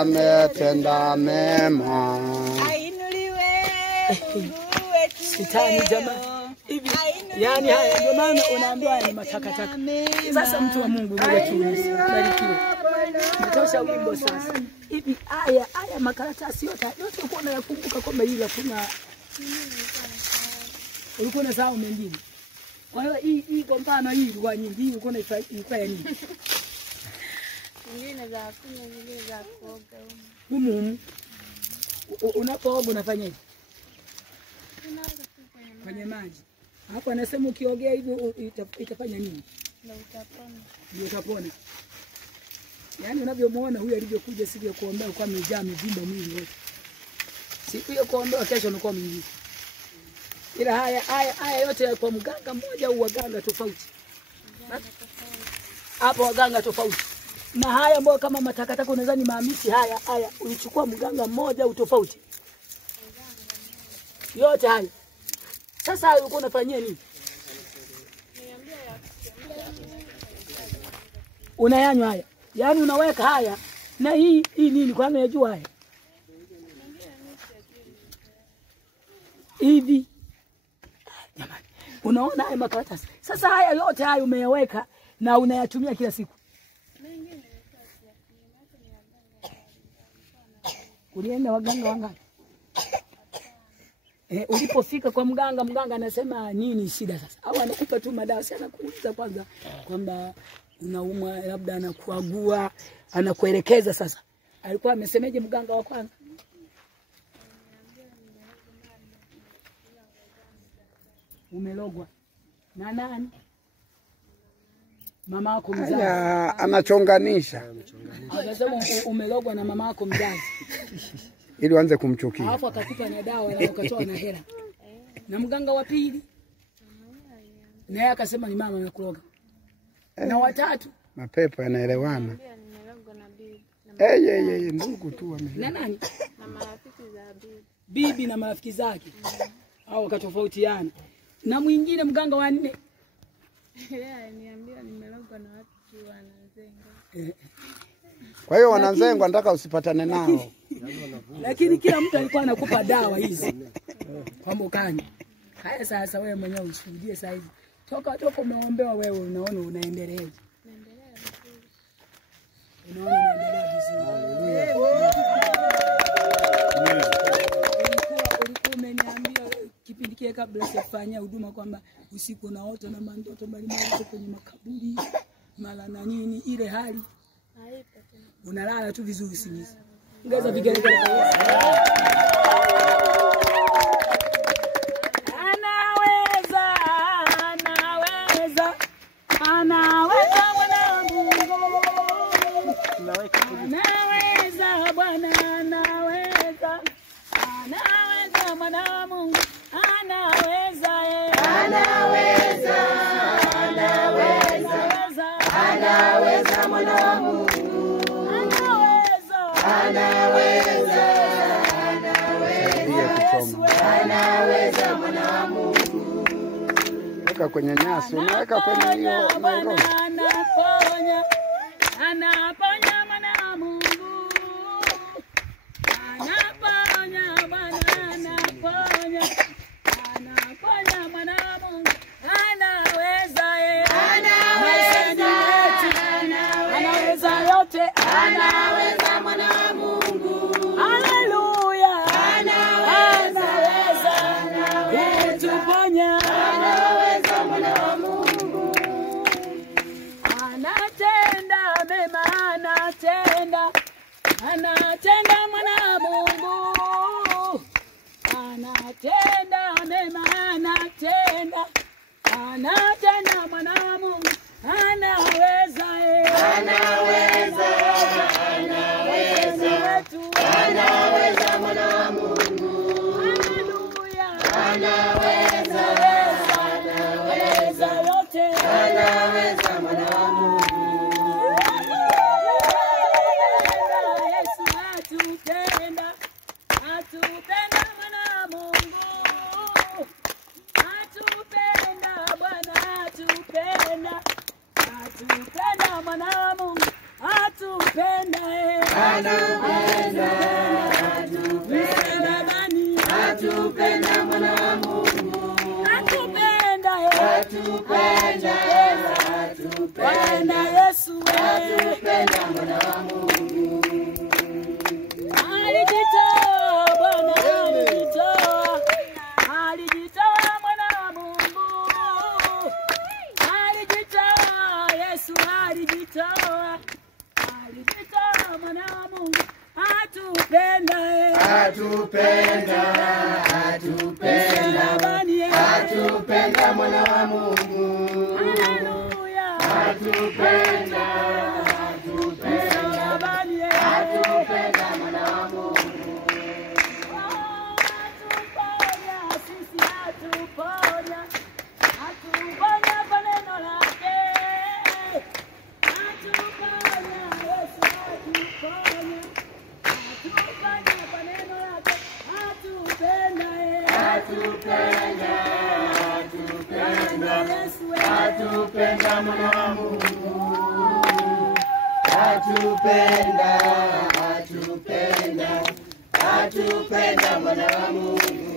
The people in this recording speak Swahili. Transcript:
ametenda mema. Ainuliwe Mungu wetu. Sitani jamaa. Hivi yani haya ndio maana unaambiwa ni matakataka. Sasa mtu wa Mungu ngoja tuulize. Barikiwe. Natosha wimbo sasa. Hivi haya makaratasi yote uko unayakumbuka kwamba hii la kuna ulikuwa na sawa mengine. Kwa hiyo hii kwa mfano hii ilikuwa nyingi, hii ulikuwa ilikuwa ya nini? Nyingine za kunywa, nyingine za kuoga. Humu unapooga unafanyaje? Kwenye maji. Hapo anasema ukiogea hivyo itafanya nini? Ndio utapona. Yaani unavyomuona huyu alivyokuja siku ya kuombea kwa amejaa mivimba mwili wote. Siku ya kuombea kesho unakuwa mwingi. Ila haya yote kwa mganga mmoja au waganga tofauti. Hapo waganga tofauti. Na haya ambao kama matakataka unaweza ni maamiti haya ulichukua mganga mmoja au tofauti. Yote haya. Sasa hayo uko unafanyia nini? Unayanywa haya. Yaani unaweka haya na hii nini kwa nini unajua haya? Hivi. Jamani. Unaona haya makaratasi. Sasa haya yote haya umeyaweka na unayatumia kila siku. Ulienda waganga wangapi? Ulipofika kwa mganga anasema nini shida sasa? Au anakupa tu madawa, si anakuuliza kwanza kwamba unaumwa, labda anakuagua, anakuelekeza sasa. Alikuwa amesemeje mganga wa kwanza? Umelogwa na nani? Mama yako mzazi. Anachonganisha. Anasema umelogwa na mama yako mzazi. Ili uanze kumchukia. Alafu akakupa na dawa na ukatoa na hela. Na mganga wa pili naye akasema ni mama amekuloga. Na watatu mapepo yanaelewana. Ndugu tu wame. Na nani? Na marafiki za bibi. Bibi na marafiki zake. Hao wakatofautiana. Na mwingine mganga wa nne. Niambia nimelogwa na watu wanazenga. Kwa hiyo wanazengwa nataka usipatane nao. Lakini kila mtu alikuwa anakupa dawa hizi. Kwa mbokani. Haya sasa wewe mwenyewe ushuhudie sasa hivi. Toka umeombewa wewe unaona unaendelea. Unaona unaendelea vizuri. Ulikuwa umeniambia kipindi kile kabla sifanyia huduma kwamba usiku unaota na mandoto mbalimbali kwenye makaburi mara na nini ile hali. Unalala tu vizuri sinisi. Ngeza vigelegele kwa Yesu. Anaweza mwana Mungu. Anaweza Bwana, anaweza. Anaweza mwana Mungu. Anaweza mwana Mungu. Anaweza mwana Mungu. Weka kwenye nyasi, unaweka kwenye hiyo Nairobi. Anaponya mwana Mungu. Anaponya Bwana, anaponya. Anaponya mwana Mungu. Anaweza anaweza yote. Anaweza mwana Mungu. Haleluya. Anaweza kutuponya. Anaweza mwana Mungu. Anatenda mema, anatenda mwana Mungu. Anatenda mema, anatenda mwana Mungu. Anaweza mwana Mungu. Haleluya. Anaweza yote. Anaweza mwana Mungu. Yesu atupenda mwana Mungu. Atupenda Bwana, atupenda mwana Mungu. Atupenda Bwana Yesu atupenda mwana wa Mungu. alijitoa, Bwana alijitoa, alijitoa mwana wa Mungu, alijitoa, Yesu alijitoa, alijitoa mwana wa Mungu, atupenda, Atupenda, atupenda mwana wa Mungu. haleluya, Atupenda, atupenda mwana wa Mungu. atuponya, sisi atuponya, atuponya kwa neno lake, atuponya, Yesu atuponya, atuponya kwa neno lake, atupenda, Atupenda, Yesu atupenda mwana wa Mungu. Atupenda, atupenda mwana wa Mungu.